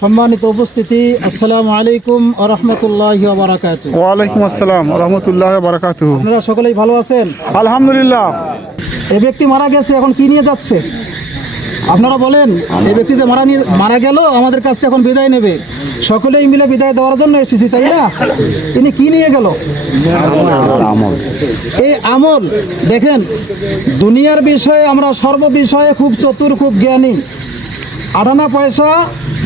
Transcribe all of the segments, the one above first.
সম্মানিত উপস্থিতি, আসসালামু আলাইকুম ওয়া রাহমাতুল্লাহি ওয়া বারাকাতুহু। ওয়া আলাইকুম আসসালাম ওয়া রাহমাতুল্লাহি ওয়া বারাকাতুহু। আপনারা সকলেই ভালো আছেন? আলহামদুলিল্লাহ। এই ব্যক্তি মারা গেছে, এখন কি নিয়ে যাচ্ছে আপনারা বলেন? এই ব্যক্তি যে মারা গেল, আমাদের কাছ থেকে এখন বিদায় নেবে। সকলেই মিলে বিদায় দেওয়ার জন্য এসেছি, তাই না? তিনি কি নিয়ে গেল? এই আমল। দেখেন, দুনিয়ার বিষয়ে আমরা সর্ব বিষয়ে খুব চতুর, খুব জ্ঞানী। আটানা পয়সা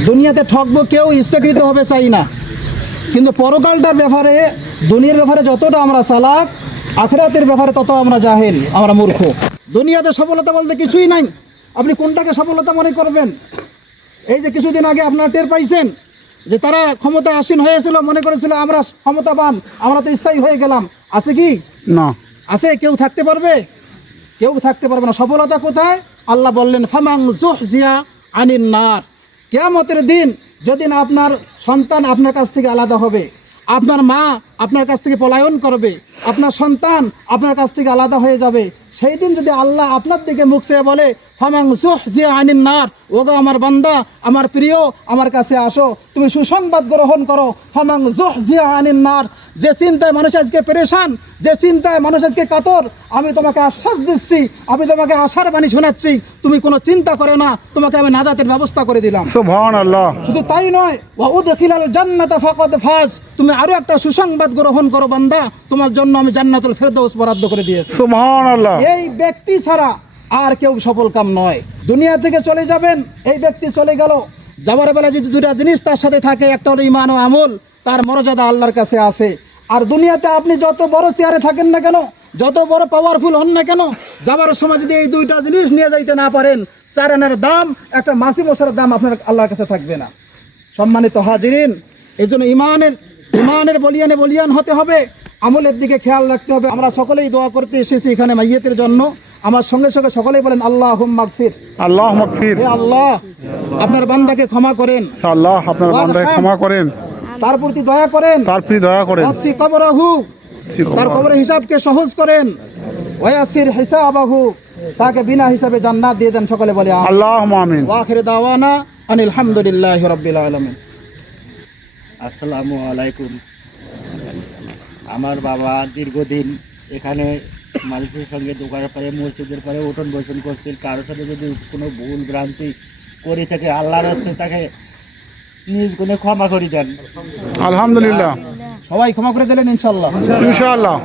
দুনিয়াতে ঠকবো, কেউ ইচ্ছাকৃতভাবে চাই না। কিন্তু পরকালটার ব্যাপারে, দুনিয়ার ব্যাপারে যতটা আমরা চালাক, আখিরাতের ব্যাপারে তত আমরা জাহেল, আমরা মূর্খ। দুনিয়াতে সফলতা বলতে কিছুই নাই। আপনি কোনটাকে সফলতা মনে করবেন? এই যে কিছুদিন আগে আপনারা টের পাইছেন যে তারা ক্ষমতা আসীন হয়েছিল, মনে করেছিল আমরা ক্ষমতাবান, আমরা তো স্থায়ী হয়ে গেলাম। আছে কি? না। আছে? কেউ থাকতে পারবে? কেউ থাকতে পারবে না। সফলতা কোথায়? আল্লাহ বললেন, ফামাং যুহজিয়া আনিন নার। কিয়ামতের দিন যেদিন আপনার সন্তান আপনার কাছ থেকে আলাদা হবে, আপনার মা আপনার কাছ থেকে পলায়ন করবে, আপনার সন্তান আপনার কাছ থেকে আলাদা হয়ে যাবে, সেই দিন যদি আল্লাহ আপনার দিকে মুখ চেয়ে বলে, ফামাং যুহজিয়া আনিন নার, ওগো আমার বান্দা, আমার প্রিয়, আমার কাছে আসো, তুমি সুসংবাদ গ্রহণ করো। ফামাং যুহজিয়া আনিন নার। যে চিন্তায় মানুষ আজকে পেরেশান, যে চিন্তায় মানুষ আজকে কাতর, আমি তোমাকে আশ্বাস দিচ্ছি, আমি তোমাকে আশার বাণী শোনাচ্ছি, তুমি কোনো চিন্তা করে না, তোমাকে আমি নাজাতের ব্যবস্থা করে দিলাম। সুবহানাল্লাহ। শুধু তাই নয়, ওয়া উদখিলাল জান্নাতা ফাকাদ ফাজ। তুমি আরো একটা সুসংবাদ গ্রহণ করো বান্দা, তোমার জন্য আমি জান্নাতুল ফেরদৌস বরাদ্দ করে দিয়েছি। সুবহানাল্লাহ। এই ব্যক্তি ছাড়া আর কেউ সফল কাম নয়। দুনিয়া থেকে চলে যাবেন, এই ব্যক্তি চলে গেল, যাবার বেলা যদি দুটা জিনিস তার সাথে থাকে, একটা হলো ঈমান ও আমল, তার মর্যাদা আল্লাহর কাছে আছে। আর দুনিয়াতে আপনি যত বড় চেয়ারে থাকেন না কেন, যত বড় পাওয়ারফুল হন না কেন, যাবার সময় যদি এই দুইটা জিনিস নিয়ে যাইতে না পারেন, 4 আনার দাম, একটা মাসি মশার দাম আপনার আল্লাহর কাছে থাকবে না। সম্মানিত হাজিরিন, এই জন্য ইমানের বলিয়ান হতে হবে, আমলের দিকে খেয়াল রাখতে হবে। আমরা সকলেই দোয়া করতে এসেছি এখানে মাইয়িতের জন্য। আমার সঙ্গে সঙ্গে সকলেই বলেন, আল্লাহুম্মা মাগফির। আল্লাহ মাগফির। হে আল্লাহ, আপনার বান্দাকে ক্ষমা করেন। আল্লাহ আপনার বান্দাকে ক্ষমা করেন, তার প্রতি দয়া করেন, তার প্রতি দয়া করেন। ওয়াসি কবরাহু, তার কবরের হিসাবকে সহজ করেন। ওয়াসির হিসাবাহু, তাকে বিনা হিসাবে জান্নাত দিয়ে দেন। সকলে বলে আল্লাহুম্মা আমিন। ওয়া আখির দাওয়ানা আনিল হামদুলিল্লাহি রাব্বিল আলামিন। আসসালামু আলাইকুম। আমার বাবা দীর্ঘদিন এখানে মানুষের সঙ্গে দোকানের পরে, মসজিদের পরে উঠোন বসন করছিল। কারোর সাথে যদি কোনো ভুল ভ্রান্তি করে থাকে, আল্লাহর রাস্তায় তাকে নিজ গুণে ক্ষমা করে দেন। আলহামদুলিল্লাহ। সবাই ক্ষমা করে দিলেন ইনশাআল্লাহ। ইনশাআল্লাহ।